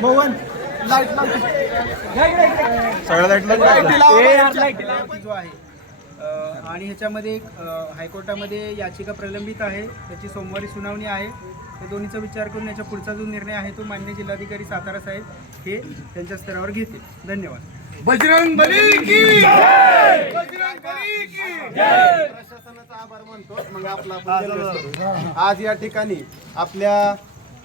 Mohan light जो आहे आणि ह्याच्यामध्ये एक, हायकोर्टामध्ये याचिका प्रलंबित आहे. त्याची सोमवारी सुनावणी आहे. त्या दोन्हीचा विचार करून याच्या पुढचा जो निर्णय आहे तो मान्य जिल्हाधिकारी सातारा साहेब हे त्यांच्या स्तरावर घेतील. धन्यवाद. बजरंग बली की बजरंग बली की आभार मानतो. मग आपला आपण जल्लोष. आज या ठिकाणी आपल्या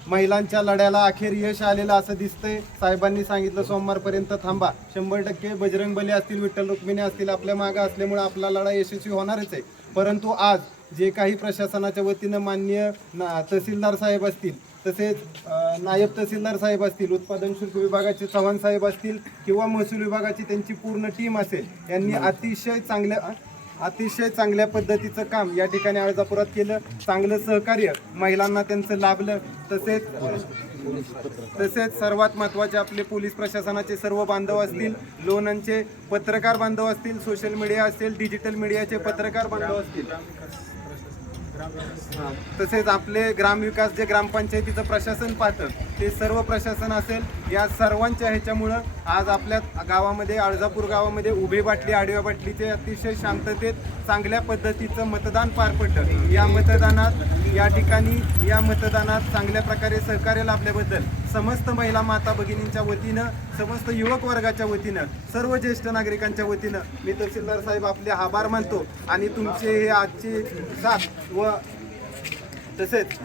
महिलांच्या लढ्याला अखेर यश आलेलं असं दिसतंय. साहेबांनी सांगितलं सोमवारपर्यंत थांबा. शंभर टक्के बजरंग बली असतील विठ्ठल रुक्मिणी असतील आपल्या मागं असल्यामुळे आपला लढा यशस्वी होणारच आहे. परंतु आज जे काही प्रशासनाच्या वतीनं मान्य ना तहसीलदार साहेब असतील तसेच नायब तहसीलदार साहेब असतील उत्पादन शुल्क विभागाचे चव्हाण साहेब असतील किंवा महसूल विभागाची त्यांची पूर्ण टीम असेल यांनी अतिशय चांगल्या अतिशय चांगल्या पद्धतीचं काम या ठिकाणी अर्जापुरात केलं. चांगलं सहकार्य महिलांना त्यांचं लाभलं. तसेच तसेच सर्वात महत्त्वाचे आपले पोलीस प्रशासनाचे सर्व बांधव असतील लोणंदचे पत्रकार बांधव असतील सोशल मीडिया असेल डिजिटल मीडियाचे पत्रकार बांधव असतील. हां तसेच आपले ग्रामविकास जे ग्रामपंचायतीचं प्रशासन पाहतं ते सर्व प्रशासन असेल या सर्वांच्या ह्याच्यामुळं आज आपल्या गावामध्ये अळजापूर गावामध्ये उभे बाटली आडव्या बाटलीचे अतिशय शांततेत चांगल्या पद्धतीचं मतदान पार पडलं. या मतदानात या ठिकाणी या मतदानात चांगल्या प्रकारे सहकार्य लाभल्याबद्दल समस्त महिला माता भगिनींच्या वतीनं समस्त युवक वर्गाच्या वतीनं सर्व ज्येष्ठ नागरिकांच्या वतीनं मी तहसीलदार साहेब आपले आभार मानतो. आणि तुमचे हे आजचे साथ व तसेच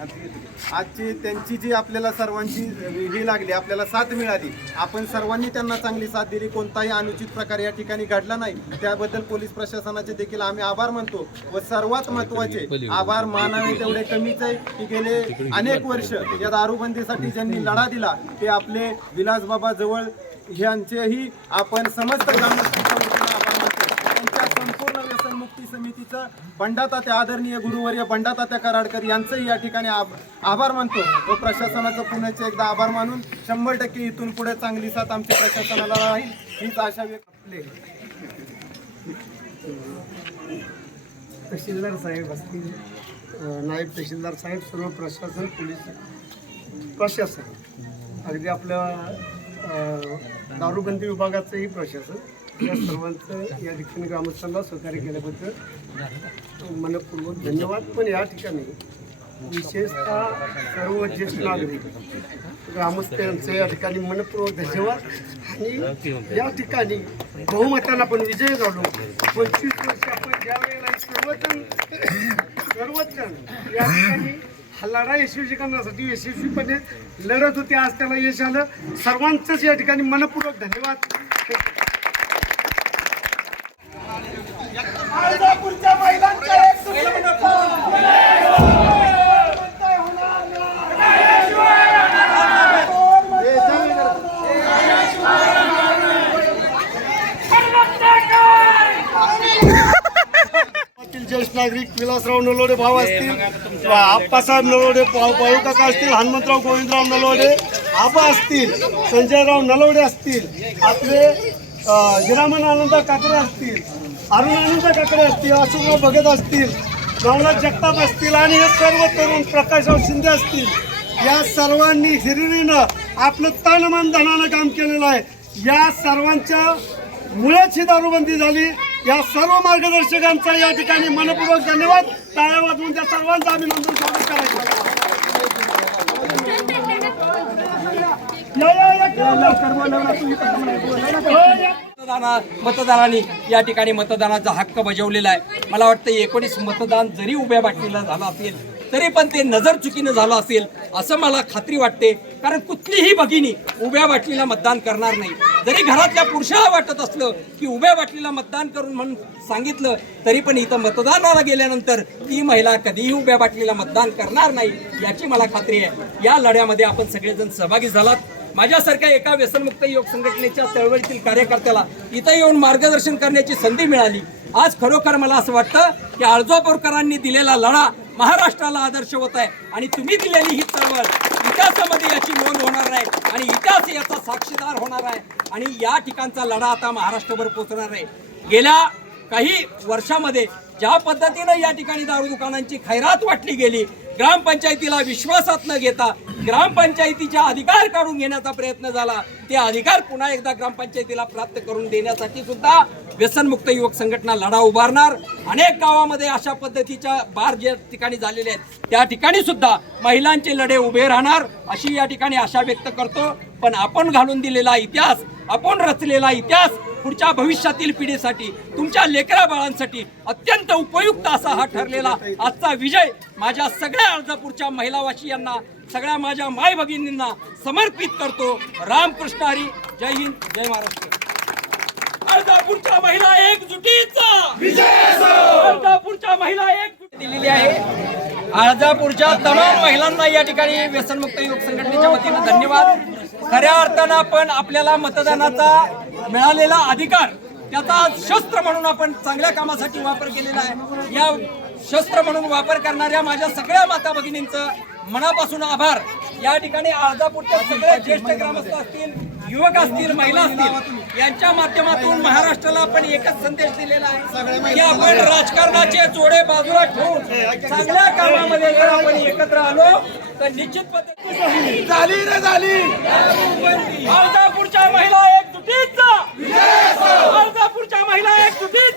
आजची त्यांची जी आपल्याला सर्वांची ही लागली आपल्याला साथ मिळाली आपण सर्वांनी त्यांना चांगली साथ दिली कोणताही अनुचित प्रकार या ठिकाणी घडला नाही त्याबद्दल पोलीस प्रशासनाचे देखील आम्ही आभार मानतो व सर्वात महत्त्वाचे आभार मानावे तेवढे कमीच आहे की गेले अनेक वर्ष या दारूबंदीसाठी ज्यांनी लढा दिला ते आपले विलासबाबा जवळ यांचेही आपण समस्त ग्रामस्थांच्या वतीनं आभार मानतो त्यांच्या संपूर्ण यांचं पंडातात्या आदरणीय गुरुवर्य पंडातात्या कराडकर यांचंही या ठिकाणी आभ- आभार मानतो. व प्रशासनाचं पुण्याचे एकदा आभार मानून शंभर टक्के इथून पुढे चांगली साथ आमच्या प्रशासनाला राहील हीच आशा व्यक्त आपले. तहसीलदार साहेब असतील नायब तहसीलदार साहेब सर्व प्रशासन पोलीस प्रशासन. अगदी आपल्या दारूबंदी विभागाचंही प्रशासन या सर्वांचं या ठिकाणी ग्रामस्थांना सहकार्य केल्याबद्दल मनपूर्वक धन्यवाद. पण या ठिकाणी विशेषतः सर्व ज्येष्ठ नागरिक ग्रामस्थ यांचे या ठिकाणी मनपूर्वक धन्यवाद. आणि या ठिकाणी बहुमतानं आपण विजय झालो. पंचवीस वर्ष आपण ज्यावेळेला सर्वजण सर्वजण या ठिकाणी हा लढा यशस्वी करण्यासाठी यशस्वीपणे लढत होते. आज त्याला यश आलं. सर्वांचंच या ठिकाणी मनपूर्वक धन्यवाद. महिलांच्या ज्येष्ठ नागरिक विलासराव नलोडे भाऊ असतील आप्पासाहेब नलोडे पाऊ काका असतील हनुमंतराव गोविंदराव नलोडे आबा असतील संजयराव नलोडे असतील आपले हिरामन आनंद काकडे असतील अरुण आनंद काकडे असतील अशोकराव भगत असतील नवनाथ जगताप असतील आणि हे सर्व तरुण प्रकाशराव शिंदे असतील या सर्वांनी हिरिरीनं आपलं तन मन धनानं काम केलेलं आहे. या सर्वांच्या मुळेच ही दारूबंदी झाली. या सर्व मार्गदर्शकांचा या ठिकाणी मनपूर्वक धन्यवाद. टाळ्या वाजवून त्या सर्वांचा अभिनंदन स्वागत करायचं. हो, मतदाना मतदारांनी या ठिकाणी मतदानाचा हक्क बजावलेला आहे. मला वाटतं एकोणीस मतदान जरी उभ्या बाटलीला झालं असेल तरी पण ते नजर चुकीनं झालं असेल असं मला खात्री वाटते. कारण कुठलीही भगिनी उभ्या बाटलीला मतदान करणार नाही. जरी घरातल्या पुरुषाला वाटत असलं की उभ्या बाटलीला मतदान करून म्हणून सांगितलं तरी पण इथं मतदानाला गेल्यानंतर ती महिला कधीही उभ्या बाटलीला मतदान करणार नाही याची मला खात्री आहे. या लढ्यामध्ये आपण सगळेजण सहभागी झालात. माझ्यासारख्या एका व्यसनमुक्त योग संघटनेच्या चळवळीतील कार्यकर्त्याला इथं येऊन मार्गदर्शन करण्याची संधी मिळाली. आज खरोखर मला असं वाटतं की आळजोपोरकरांनी दिलेला लढा महाराष्ट्राला आदर्श होत आहे. आणि तुम्ही दिलेली ही चळवळ इतिहासामध्ये याची नोंद होणार आहे आणि इतिहास याचा साक्षीदार होणार आहे. आणि या ठिकाणचा लढा आता महाराष्ट्रभर पोहोचणार आहे. गेल्या काही वर्षामध्ये ज्या पद्धतीनं या ठिकाणी दारू दुकानांची खैरात वाटली गेली ग्रामपंचायतीला विश्वासात न घेता ग्रामपंचायतीच्या अधिकार काढून घेण्याचा प्रयत्न झाला. ते अधिकार पुन्हा एकदा ग्रामपंचायतीला प्राप्त करून देण्यासाठी सुद्धा व्यसनमुक्त युवक संघटना लढा उभारणार. अनेक गावामध्ये अशा पद्धतीच्या बार ज्या ठिकाणी झालेले आहेत त्या ठिकाणी सुद्धा महिलांचे लढे उभे राहणार अशी या ठिकाणी आशा व्यक्त करतो. पण आपण घालून दिलेला इतिहास आपण रचलेला इतिहास पुढच्या भविष्यातील पिढीसाठी तुमच्या लेकरा बाळांसाठी अत्यंत उपयुक्त असा हा ठरलेला आजचा विजय माझ्या सगळ्या अर्जापूरच्या महिलावासियांना सगळ्या माझ्या माय भगिनींना समर्पित करतो. रामकृष्ण हरी जय हिंद जय महाराष्ट्र. अर्धापूरच्या महिला एकजुटीचा! अर्धापूरच्या महिला एक दिलेली आहे. अर्धापूरच्या तमाम महिलांना या ठिकाणी व्यसनमुक्त युवक संघटनेच्या वतीनं धन्यवाद. खऱ्या अर्थानं आपण आपल्याला मतदानाचा मिळालेला अधिकार त्याचा आज शस्त्र म्हणून आपण चांगल्या कामासाठी वापर केलेला आहे. या शस्त्र म्हणून वापर करणाऱ्या माझ्या सगळ्या माता भगिनींचं मनापासून आभार. या ठिकाणी अर्धापूरच्या सगळ्या ज्येष्ठ ग्रामस्थ असतील युवक असतील महिला असतील यांच्या माध्यमातून महाराष्ट्राला आपण एकच संदेश दिलेला आहे की आपण राजकारणाचे जोडे बाजूला ठेवून चांगल्या कामामध्ये जर आपण एकत्र आलो तर निश्चित पद्धतीने झाली रे झाली. अर्धापूरच्या महिला महिला एकजुटीचा